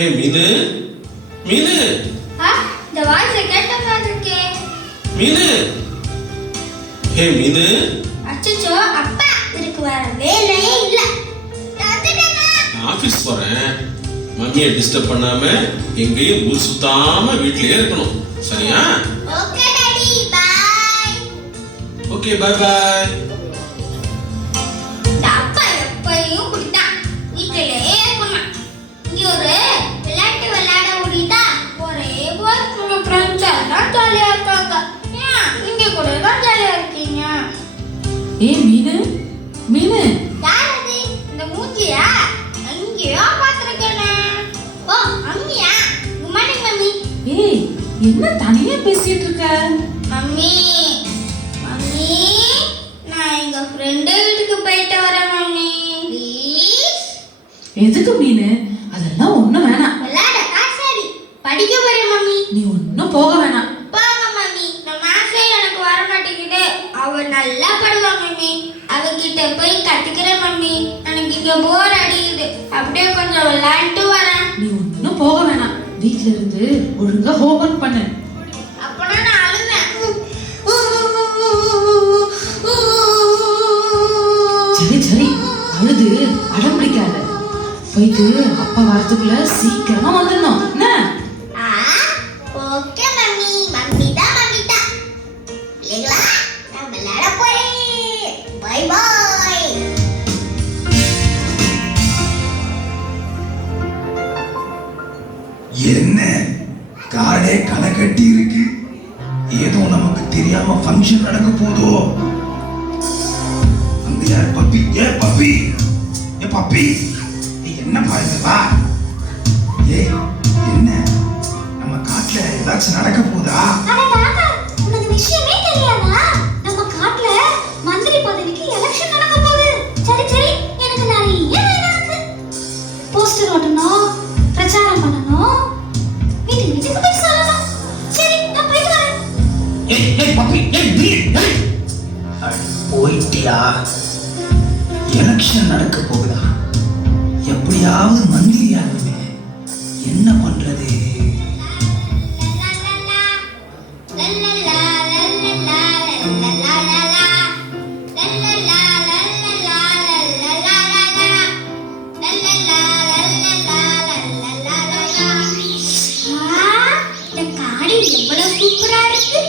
ஹே மீனு, மீனு. இந்த வாய்ஸை கேட்ட மாதிரி இருக்கே. மீனு. ஹே மீனு. அச்சச்சோ, அப்பா இதுக்கு வேற வேலையே இல்ல. நான் ஆபீஸ் போறேன். மம்மியை டிஸ்டர்ப் பண்ணாம எங்கேயும் ஊர் சுத்தாம வீட்லயே இருக்கணும். சரியா? Okay daddy, bye. Okay, bye bye. அப்பா எப்பயும் குடிதான் வீட்டிலேயே இருக்கணும். இங்க ஒரு விளையாட்டு விளையாட முடியுதா? ஒரே போர் ஃப்ரெண்ட்ஸ் எல்லாம் ஜாலியா இருக்காங்க. ஏன் நீங்க கூட தான் ஜாலியா இருக்கீங்க? ஏய் மீனு, மீனு. யார் அது? இந்த மூஞ்சியா? எங்கேயோ பார்த்திருக்கேனே. ஓ, அம்மியா? Good morning mummy. ஏய் என்ன தனியா பேசிட்டு இருக்க? மம்மி, மம்மி, நான் எங்க ஃப்ரெண்டு வீட்டுக்கு போயிட்டு வரேன் மம்மி. ப்ளீஸ். எதுக்கு மீனு? அதெல்லாம் ஒண்ணும் வேணாம். விளையாட சரி. படிக்க போறேன் மம்மி. நீ ஒன்னும் போக வேணாம். போங்க மம்மி. இந்த மேத்ஸே எனக்கு வர மாட்டேங்குது. அவ நல்லா படுவா மம்மி. அவகிட்ட போய் கத்துக்கிறேன் மம்மி. எனக்கு இங்க போர் அடிக்குது. அப்படியே கொஞ்சம் விளையாண்டு வரேன். நீ ஒன்னும் போக வேணாம். வீட்ல இருந்து ஒழுங்கா ஹோம்வொர்க் பண்ணு. அப்பனா நான் அழுவேன். சரி சரி, அழுது அடம் பிடிக்காத. போயிட்டு அப்பா வரதுக்குள்ள சீக்கிரமா வந்துடணும். என்ன? Okay mummy. மம்மி தான். இல்லைங்களா? நான் விளையாட போறேன். Bye bye. என்ன காடே களை கட்டி இருக்கு. ஏதோ நமக்கு தெரியாம ஃபங்க்ஷன் நடக்க போதோ. அங்க யார் பப்பி? பப்பி, பப்பி, என்ன பாருங்க வா. என்ன நம்ம காட்டுல ஏதாச்சும் நடக்க போதா? அட தாத்தா, உனக்கு விஷயமே தெரியாதா? நம்ம காட்டுல மந்திரி பதவிக்கு எலெக்ஷன் நடக்க போகுது. சரி சரி, எனக்கு நிறைய வேலை இருக்கு. போஸ்டர் ஓட்டணும், பிரச்சாரம் பண்ணணும், வீட்டுக்கு போய் சொல்லணும். சரி, நான் போயிட்டு வரேன். பப்பி, போயிட்டியா? எலெக்ஷன் நடக்க போகுதா? எப்படியாவது மந்திரி ஆகுமே. என்ன பண்றது? சூப்பரா இருக்கு.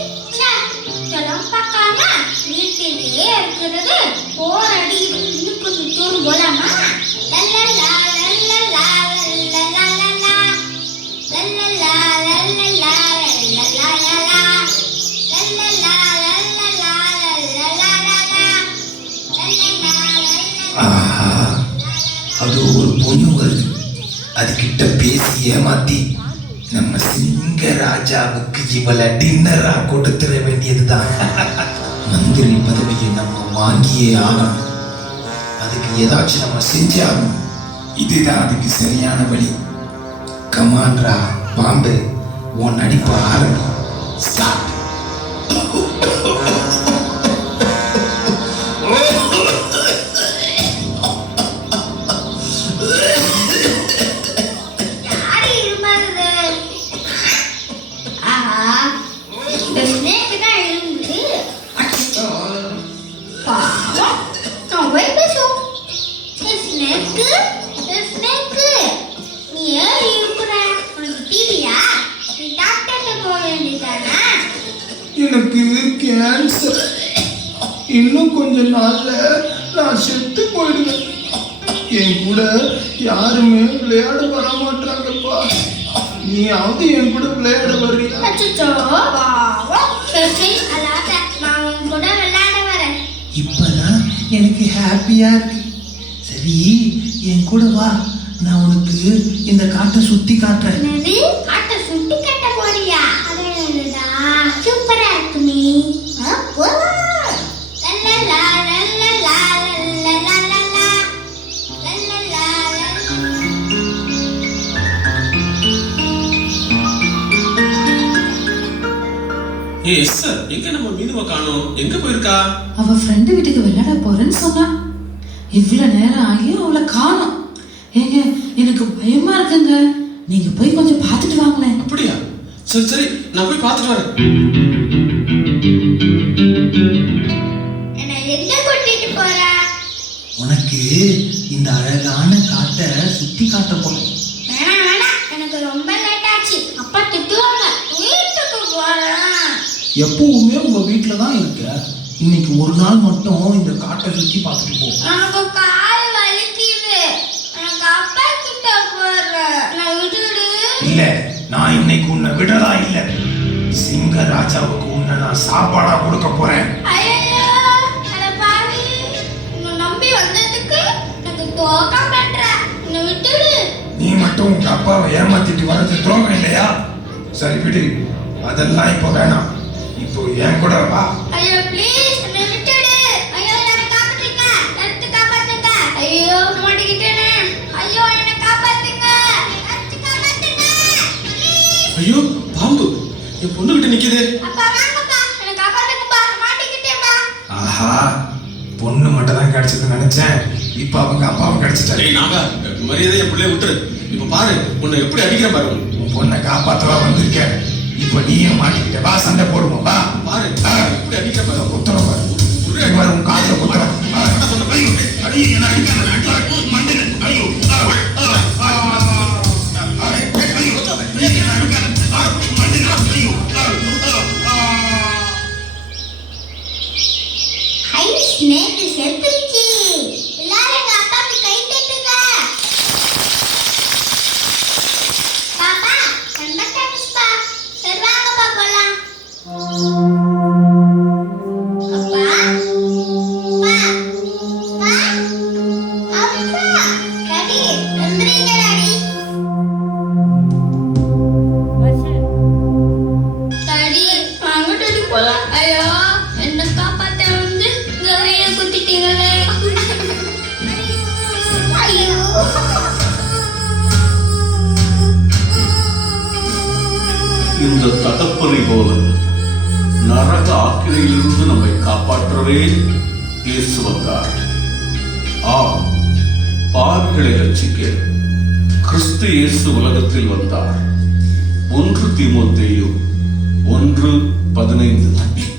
இதெல்லாம் பார்க்காம வீட்டிலேயே இருக்கிறது போர் அடிக்குது. இன்னும் கொஞ்சம் தூரம் போலாமா? அது ஒரு பொண்ணு வருது. அது கிட்ட பேசி ஏமாத்தி நம்ம சிங்க ராஜாவுக்கு இவளை டின்னரா கொடுத்துட வேண்டியதுதான். மந்திரி பதவியை நம்ம வாங்கியே ஆகணும். அதுக்கு ஏதாச்சும் நம்ம செஞ்சே ஆகணும். இதுதான் அதுக்கு சரியான வழி. கமான்ரா பாம்பு, உன் நடிப்பு ஆரம்பி. ஸ்டார்ட். எனக்கு கேன்சர். இன்னும் கொஞ்ச நாள்ல நான் செத்து போயிடுவேன். என் கூட யாருமே விளையாட வர மாட்டாங்கப்பா. நீயாவது என் கூட விளையாட வர்றியா? இப்பதான் எனக்கு ஹாப்பியா இருக்கு. சரி, என் கூட வா. நான் உனக்கு இந்த காட்டை சுத்தி காட்டுறேன். காட்டை சுத்தி காட்ட போறியா? சூப்பரா இருக்கு நீ. எங்க நம்ம மீனுவை காணோம்? எங்க போயிருக்கா? அவ ஃப்ரெண்டு வீட்டுக்கு விளையாட போறேன்னு சொன்னா. இவ்வளவு நேரம் ஆகியும் அவளை காணோம். ஏங்க எனக்கு பயமா இருக்குங்க. நீங்க போய் கொஞ்சம் பார்த்துட்டு வாங்களேன். அப்படியா? சரி சரி, நான் போய் பார்த்துட்டு வரேன். என்ன எங்க கூட்டிட்டு போற? உனக்கு இந்த அழகான காட்டை சுத்தி காட்ட போறேன். வேணாம் வேணாம், எனக்கு ரொம்ப லேட் ஆச்சு. அப்பா திட்டுவாங்க. வீட்டுக்கு போறேன். எப்பவுமே உங்க வீட்டுல தான் இருக்க. இன்னைக்கு ஒரு நாள் மட்டும் இந்த காட்டை சுத்தி பார்த்துட்டு போ. எனக்கு கால் வலிக்குது. எனக்கு அப்பா கிட்ட போறேன். நான் விட்டுடு. இல்ல, நான் இன்னைக்கு உன்னை விடறதா இல்ல. சிங்க ராஜாவுக்கு உன்னை நான் சாப்பாடா கொடுக்க போறேன். ஐயோ, அட பாவி. உன்னை நம்பி வந்ததுக்கு எனக்கு துரோகம் பண்ற. என்னை விட்டுடு. நீ மட்டும் உங்க அப்பாவை ஏமாத்திட்டு வரது துரோகம் இல்லையா? சரி விடு, அதெல்லாம் இப்போ வேணாம். இப்போ என் கூட வா. ஐயோ ப்ளீஸ், என்னை விட்டுடு. ஐயோ, என்னை காப்பாத்துங்க. எடுத்து காப்பாத்துங்க. ஐயோ, மாட்டிக்கிட்டேனே. ஐயோ, என்னை காப்பாத்துங்க. எடுத்து காப்பாத்துங்க. ப்ளீஸ். ஐயோ, பாம்பு என் பொண்ணுகிட்ட நிக்குது. அப்பா வாங்கப்பா, என்னை காப்பாத்துங்கப்பா. மாட்டிக்கிட்டேன்பா. ஆஹா, பொண்ணு மட்டும் தான் கிடைச்சதுன்னு நினைச்சேன். இப்ப அவங்க அப்பாவும் கிடைச்சிட்டாரு. டேய் நாகா, மரியாதை என் பிள்ளைய விட்டுரு. இப்ப பாரு உன்னை எப்படி அடிக்கிறேன் பாரு. உன் பொண்ணை காப்பாத்தவா வந்திருக்கேன். இப்ப நீயே மாட்டிக்கிட்ட. வா, சண்டை போடுவோம் வா. பாரு எப்படி அடிக்கிறேன் பாரு. குத்துறோம் பாரு. இங்க பாரு, உன் காதுல குத்துறோம். ஐயோ, ஐயோ, என்ன அடிக்காத. மண்டல. ஐயோ. ஹை, ஸ்னேக் செத்துருச்சு. எல்லாரும் எங்க அப்பாவுக்கு கை தட்டுங்க. பாப்பா, ரொம்ப தேங்க்ஸ்ப்பா. சரி வாங்கப்பா போலாம். அப்பா, அப்பா, அப்பா, அப்பா, டாடி, எந்திரிங்க டாடி. டாடி, வாங்க டாடி போலாம். ஐயோ, என்ன காப்பாத்த வந்து கரைய குத்திட்டீங்களே. ஐயோ. இந்த தகப்பனை போல நரக ஆக்கினையிலிருந்து நம்மை காப்பாற்றவே இயேசு வந்தார். ஆம், பாவிகளை ரட்சிக்க கிறிஸ்து இயேசு உலகத்தில் வந்தார். 1 தீமோத்தேயு 1:15.